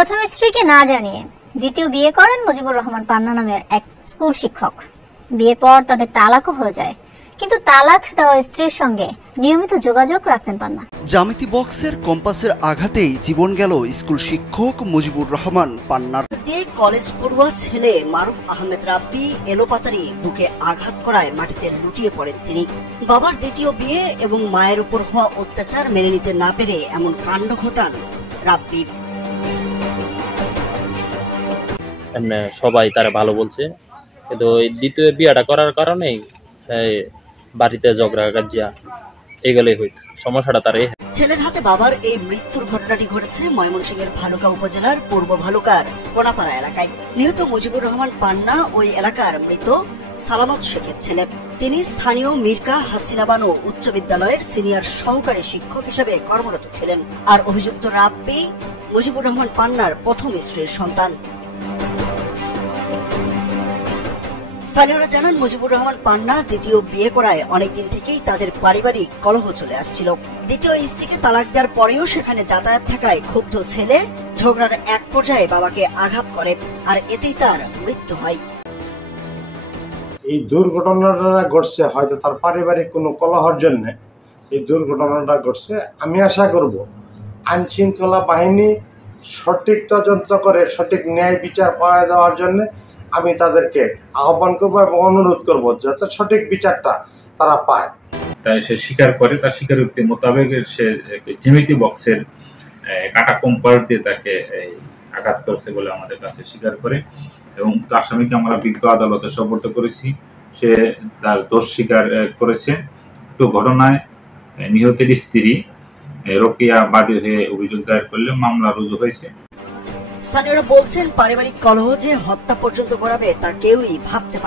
প্রথম স্ত্রীকে না জানিয়ে দ্বিতীয় বিয়ে করেন মুজিবুর রহমান পান্না নামের এক স্কুল শিক্ষক। বিয়ের পর তাদের তালাকও হয়ে যায়, কিন্তু তালাক দেওয়া স্ত্রীর সঙ্গে নিয়মিত যোগাযোগ রাখতেন পান্না। জ্যামিতি বক্সের কম্পাসের আঘাতেই জীবন গেল স্কুল শিক্ষক মুজিবুর রহমান পান্নার। কলেজ পড়ুয়া ছেলে মারুফ আহমেদ রাব্বি এলোপাতারি বুকে আঘাত করায় মাটিতে লুটিয়ে পড়েন তিনি। বাবার দ্বিতীয় বিয়ে এবং মায়ের উপর হওয়া অত্যাচার মেনে নিতে না পেরে এমন কাণ্ড ঘটান রাব্বি। সবাই তারা ভালো বলছে, কিন্তু ওই দ্বিতীয় বিয়েটা করার কারণে বাড়িতে ঝগড়া গাজ্জা এগুলোই হইতো, সমস্যাটা তার। ছেলের হাতে বাবার এই মৃত্যুর ঘটনাটি ঘটেছে ময়মনসিংহের ভালুকা উপজেলার পূর্ব ভালুকার কোনাপাড়া এলাকায়। নিহত মুজিবুর রহমান পান্না ওই এলাকার মৃত সালামত শেখের ছেলে। তিনি স্থানীয় মির্কা হাসিনা বানু উচ্চ বিদ্যালয়ের সিনিয়র সহকারী শিক্ষক হিসেবে কর্মরত ছিলেন। আর অভিযুক্ত রাব্বি মুজিবুর রহমান পান্নার প্রথম স্ত্রীর সন্তান। স্থানীয়রা জানান, মুজিবুর রহমান পান্না দ্বিতীয় বিয়ে করায় অনেকদিন থেকেই তাদের পারিবারিক কলহ চলে আসছিল। দ্বিতীয় স্ত্রীকে তালাক দেওয়ার পরেও সেখানে যাতায়াত থাকায় ক্ষুব্ধ ছেলে ঝগড়ার এক পর্যায়ে বাবাকে আঘাত করে, আর এতেই তার মৃত্যু হয়। এই দুর্ঘটনাটা ঘটছে হয়তো তার পারিবারিক কোনো কলহের জন্য এই দুর্ঘটনাটা ঘটছে। আমি আশা করব আইন শৃঙ্খলা বাহিনী সঠিক তদন্ত করে সঠিক ন্যায় বিচার পাওয়া দেওয়ার জন্য আমি তাদেরকে আহ্বান করব এবং অনুরোধ করব যাতে সঠিক বিচারটা তারা পায়। তাই সে স্বীকার করে, তার স্বীকারোক্তি মোতাবেক সে জ্যামিতি বক্সের কাটা কম্পাস দিয়ে তাকে আঘাত করেছে বলে আমাদের কাছে স্বীকার করে, এবং আসামিকে আমরা বিজ্ঞ আদালতে সোপর্দ করেছি। সে তার দোষ স্বীকার করেছে। তো ঘটনায় নিহতের স্ত্রী রোকেয়া বাদী হয়ে অভিযোগ দায়ের করলে মামলা রুজু হয়েছে। স্থানীয়রা বলছেন, পারিবারিক কলহ যে হত্যা পর্যন্ত গড়াবে তা কেউই ভাবতে পারে।